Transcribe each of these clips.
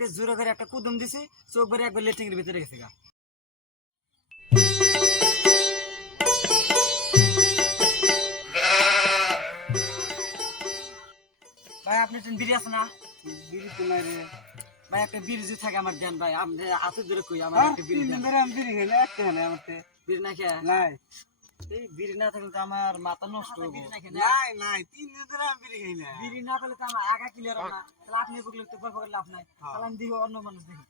জোরে করে একটা কুদুম দিছি চোখ ভরে একবার লেট্রিং এর ভিতরে গেছে গা। ভাই আপনি একটু বিড়ি আছে না? বিড়ি তো নাই রে। ভাই একটা বিড়ি যদি থাকে আমার দেন ভাই আপনি হাতে ধরে কই আমার একটা বিড়ি দেন। ধরে আমি বিড়ি না একটা না আমার। বিড়ি না খেয়ে? নাই। বিড়ি না থাকলে তো আমার মাথা নষ্ট হব। নাই নাই তিন দিন ধরে আমি বিড়ি খাই না। বিড়ি না পেলে তো আমার আগা ক্লিয়ার না। তাহলে আপনি বকলে তো গল্প করে লাভ নাই। তাহলে আমি দেখি অন্য মানুষ দেখি।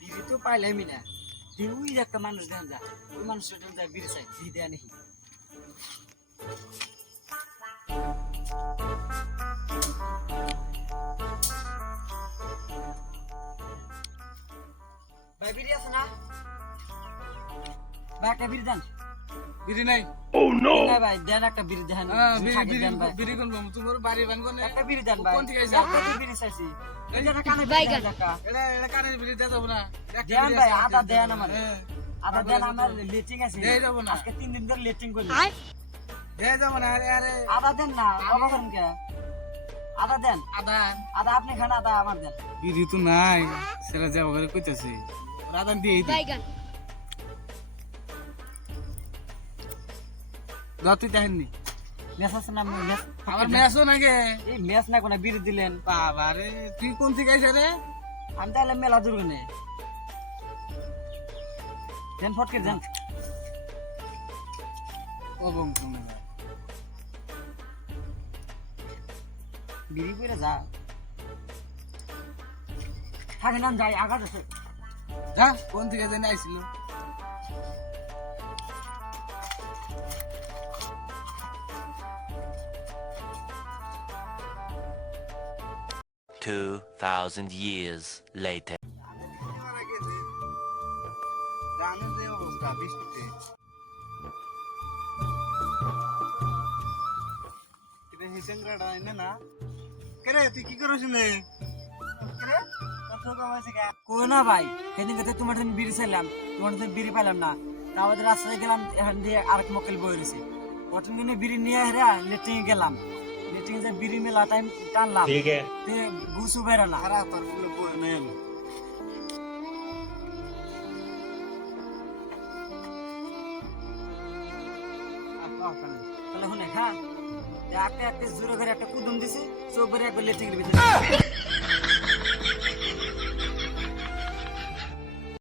বিড়ি তো পাইলামই না। ওই একটা মানুষ দেন যা। ওই মানুষটা যা বিড়ি চাই। বিড়ি দেয়া নাকি বিড়ি আছে না? ভাই একটা বিড়ি দেন। বিড়ি নাই। না ভাই দেন একটা বিড়ি দেন। বিড়ি বিড়ি বিড়ি কোন বাবু তোমার বাড়ি বানগো না। একটা বিড়ি দেন ভাই। কোন থেকে আইছে? একটা বিড়ি চাইছি। এই কানে বিড়ি দেন একটা। এটা এটা কানে বিড়ি দেওয়া যাবে না। দেন ভাই আদা দেন আমার। আদা দেন আমার লেটিং আছে। দেই যাব না। আজকে তিন দিন ধরে লেটিং করি যাবে না আরে আরে। আদা দেন না বাবা করেন কে? আদা দেন। আদা। আদা আপনি খান আদা আমার দেন। বিড়ি তো নাই সেটা যাব করে কইতাছে। রাদান দিয়ে দিই। যতই দেখেননি মেস আছে না মেস আমার মেসো নাকি? এই মেস না কোনো বিড়ি দিলেন। বাবা রে তুই কোন থেকে আইছা রে? আমি তাহলে মেলা দূর নে দেন ফটকে দেন। বংশ মেলা বিড়ি করে যা। থাকে না যাই আগা যাচ্ছে যা কোন থেকে জানি আইছিল? Two thousand years later. হিসেংরাটা এনে না? কেরে তুই কি করছ কেরে কামাইছে কা না ভাই? তোমার জন্য বিড়ি চাইলাম তোমার জন্য বিড়ি পাইলাম না। তারপরে রাস্তায় গেলাম এখান দিয়ে আরেক মক্কেল বই রয়েছে। ওটা কিনে বিড়ি নিয়ে হেরা লেট্রিং গেলাম। লেট্রিং যে বিড়ি মেলা টাইম টানলাম না। খারাপ তোর ফুলে বই নাই এলো। তাহলে শুনে খা একটা একটা জোরে করে একটা কুদুম দিছি চোখ ভরে একবার লেট্রিং এর ভিতরে।